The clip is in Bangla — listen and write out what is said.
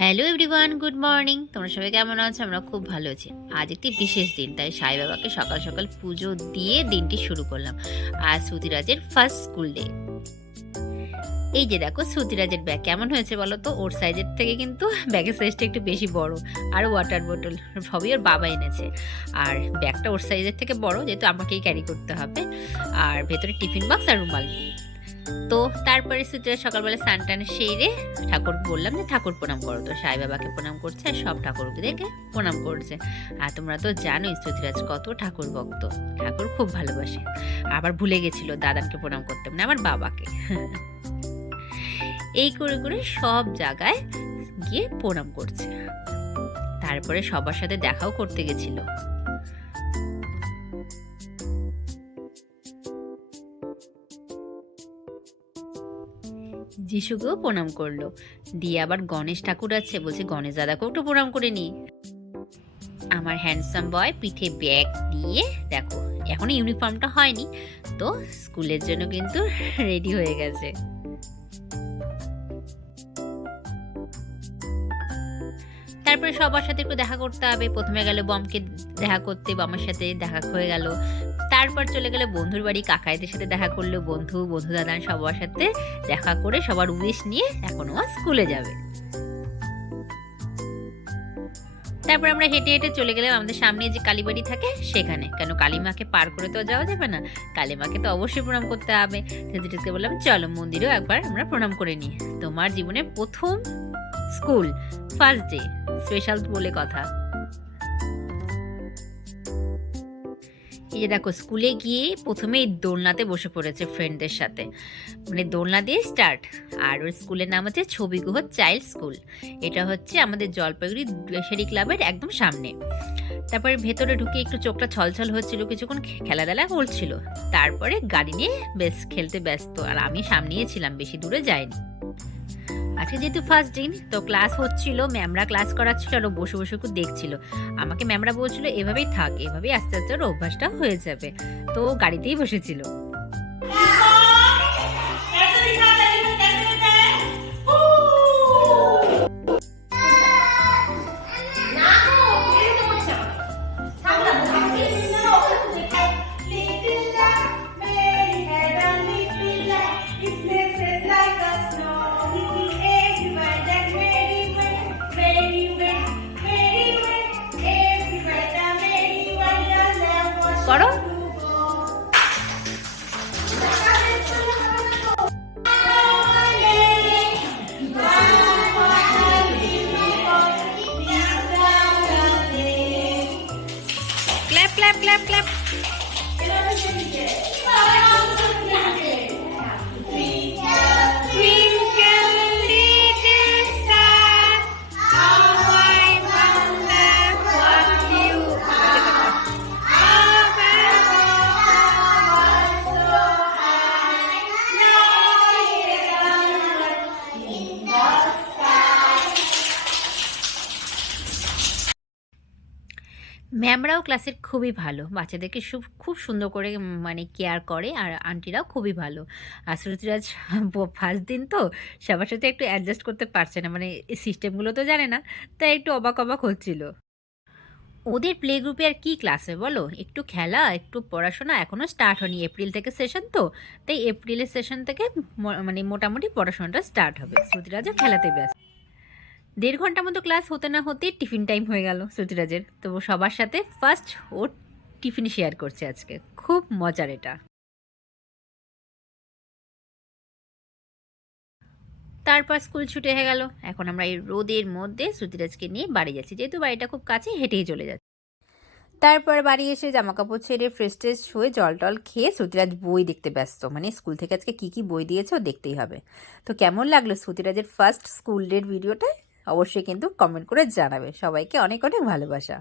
Hello everyone, good morning. তোমরা সবাই কেমন আছো? আমরা খুব ভালো আছি। আজ একটি বিশেষ দিন, তাই সাই বাবাকে সকাল সকাল পুজো দিয়ে দিনটি শুরু করলাম। আজ শ্রুতিরাজের ফার্স্ট স্কুল ডে। এই যে দেখো শ্রুতিরাজের ব্যাগ কেমন হয়েছে বলো তো। ওর সাইজের থেকে কিন্তু ব্যাগের সাইজটা একটু বেশি বড়। আর ওয়াটার বোতল সবই ওর বাবা এনেছে। আর ব্যাগটা ওর সাইজের থেকে বড়, যেহেতু আমাকেই ক্যারি করতে হবে। আর ভেতরে টিফিন বক্স আর রুমাল। তো তারপরে সুচিরা সকালবেলা স্নান টান সেরে ঠাকুর বললাম যে ঠাকুর প্রণাম করো। তো সাই বাবাকে প্রণাম করছে আর সব ঠাকুরদেরকে প্রণাম করছে। আর তোমরা তো জানোই সুচিরাজ কত ঠাকুর ভক্ত, ঠাকুর খুব ভালোবাসে। আবার ভুলে গেছিল দাদানকে প্রণাম করতে, মানে আমার বাবাকে। এই করে করে সব জায়গায় গিয়ে প্রণাম করছে। তারপরে সবার সাথে দেখাও করতে গেছিল। যিশুকেও প্রণাম করলো, দিয়ে আবার গণেশ ঠাকুর আছে, বলছে গণেশ দাদাকেও একটু প্রণাম করে নি। আমার হ্যান্ডসাম বয় পিঠে ব্যাগ দিয়ে দেখো, এখনো ইউনিফর্মটা হয়নি, তো স্কুলের জন্য কিন্তু রেডি হয়ে গেছে। তারপরে সবার সাথে একটু দেখা করতে হবে। প্রথমে গেল বমকে দেখা করতে, বমের সাথে দেখা হয়ে গেল। তারপর চলে গেলে বন্ধুর বাড়ি, কাকাইদের সাথে দেখা করলো, বন্ধু দাদা সবার সাথে দেখা করে সবার উইশ নিয়ে এখন ও স্কুলে যাবে। তারপর আমরা হেঁটে হেঁটে চলে গেলাম আমাদের সামনে যে কালীবাড়ি থাকে সেখানে। কেন কালীমাকে পার করে তো যাওয়া যাবে না, কালীমাকে তো অবশ্যই প্রণাম করতে হবে। সেদিকে বললাম চলো মন্দিরেও একবার আমরা প্রণাম করে নিই। তোমার জীবনে প্রথম স্কুল, ফার্স্ট ডে, স্পেশাল বলে কথা। এই যে দেখো স্কুলে গিয়ে প্রথমেই দোলনাতে বসে পড়েছে ফ্রেন্ডদের সাথে, মানে দোলনা দিয়ে স্টার্ট। আর ওর স্কুলের নাম হচ্ছে ছবি গুহ চাইল্ড স্কুল। এটা হচ্ছে আমাদের জলপাইগুড়ি ড্রেসারি ক্লাবের একদম সামনে। তারপরে ভেতরে ঢুকে একটু চোখটা ছলছল হচ্ছিল, কিছুক্ষণ খেলাধুলা করছিল। তারপরে গাড়ি নিয়ে বেশ খেলতে ব্যস্ত, আর আমি সামনেই ছিলাম, বেশি দূরে যাইনি। আজকে যেহেতু ফার্স্ট দিন, তো ক্লাস হচ্ছিল, ম্যামরা ক্লাস করাচ্ছিল আর ও বসে বসে একটু দেখছিল। আমাকে ম্যামরা বলছিল এভাবেই থাক, এভাবেই আস্তে আস্তে ওর অভ্যাসটা হয়ে যাবে। তো গাড়িতেই বসেছিল। করো। Clap clap clap clap. ম্যামরাও ক্লাসের খুবই ভালো, বাচ্চাদেরকে খুব সুন্দর করে মানে কেয়ার করে। আর আন্টিরাও খুবই ভালো। আর শ্রুতিরাজ ফার্স্ট দিন তো সবার সাথে একটু অ্যাডজাস্ট করতে পারছে না, মানে সিস্টেমগুলো তো জানে না, তাই একটু অবাক অবাক হচ্ছিল। ওদের প্লে গ্রুপে আর কি ক্লাস হয় বলো, একটু খেলা একটু পড়াশোনা, এখনও স্টার্ট হয়নি, এপ্রিল থেকে সেশন তো, তাই এপ্রিলের সেশন থেকে মানে মোটামুটি পড়াশোনাটা স্টার্ট হবে। শ্রুতিরাজও খেলাতে ব্যস্ত। 1.5 ঘন্টার মতো ক্লাস হতে না হতেই টিফিন টাইম হয়ে গেল শ্রুতিরাজের। তো সবার সাথে ফার্স্ট ও টিফিন শেয়ার করছে আজকে, খুব মজার এটা। তারপর স্কুল ছুটি হয়ে গেল। এখন আমরা এই রোদের মধ্যে শ্রুতিরাজকে নিয়ে বাড়ি যাচ্ছি, যেহেতু বাড়িটা খুব কাছে, হেঁটেই চলে যাচ্ছি। তারপর বাড়ি এসে জামাকাপড় ছেড়ে ফ্রেশ ট্রেশ হয়ে জল টল খেয়ে শ্রুতিরাজ বই দেখতে ব্যস্ত, মানে স্কুল থেকে আজকে কি কি বই দিয়েছে ও দেখতেই হবে। তো কেমন লাগলো শ্রুতিরাজের ফার্স্ট স্কুল ডের ভিডিওটা, অবশ্যই কিন্তু কমেন্ট করে জানাবে। সবাইকে অনেক অনেক ভালোবাসা।